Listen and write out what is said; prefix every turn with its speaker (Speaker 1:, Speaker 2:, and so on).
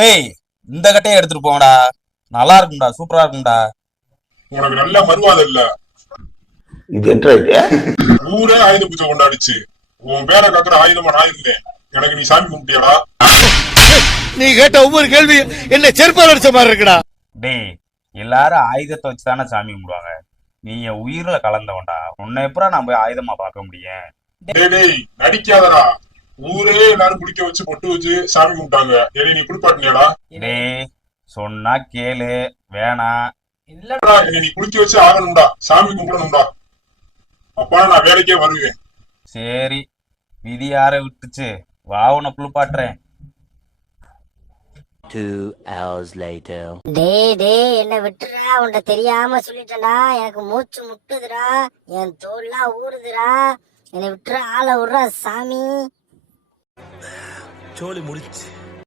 Speaker 1: டேய் இந்த கட்டையை எடுத்துட்டு போங்கடா. நல்லா இருக்கும்டா சூப்பரா இருக்கும்டா.
Speaker 2: உனக்கு நல்ல மறுவாதம் இல்ல.
Speaker 3: இது என்ன இது
Speaker 2: ஊரே ஆயுத பூஜை கொண்டாடிச்சு. உன் பேரை கக்குற ஆயுதமா நான் இருந்தேன். எனக்கு நீ சாமி கும்பிட்டியாடா.
Speaker 4: நீ கேட்ட ஒவ்வொரு கேள்வி என்ன செருப்பால் அடிச்ச மாதிரி இருக்குடா.
Speaker 1: டேய் எல்லாரும் ஆயுதத்தை வச்சு தானே சாமி கும்பிடுவாங்க. நீ என் உயிர்ல கலந்தவன்டா. உன்னை எப்படா நான் போய் ஆயுதமா பார்க்க முடியும்?
Speaker 2: டேய் டேய் நடிக்காதடா. ஊரே எல்லாரும் குளிக்க வச்சு பொட்டு வச்சு சாமி கும்பிட்டாங்க. என்னை நீ குளிப்பாட்டினியாடா.
Speaker 1: டேய் சொன்னா கேளு வேணாம்
Speaker 2: இல்லடா, என்னை நீ குளிக்க வச்சு ஆகணும்டா. சாமி கும்பிடணும்டா. அப்பா நான் வேலைக்கே வருவேன்.
Speaker 1: சரி விதி யார விட்டுச்சு? வா உன்னை குளிப்பாட்டுறேன்.
Speaker 5: Two hours later.
Speaker 6: டேய் டேய் என்ன விட்டுறா. உன்கிட்ட தெரியாம சொல்லிட்டேன்டா. எனக்கு மூச்சு முட்டுதுடா. என் தோல்லாம் ஊறுதுடா. என்னை விட்டுற ஆளை விடுறா சாமி.
Speaker 4: சோலி முடிச்சு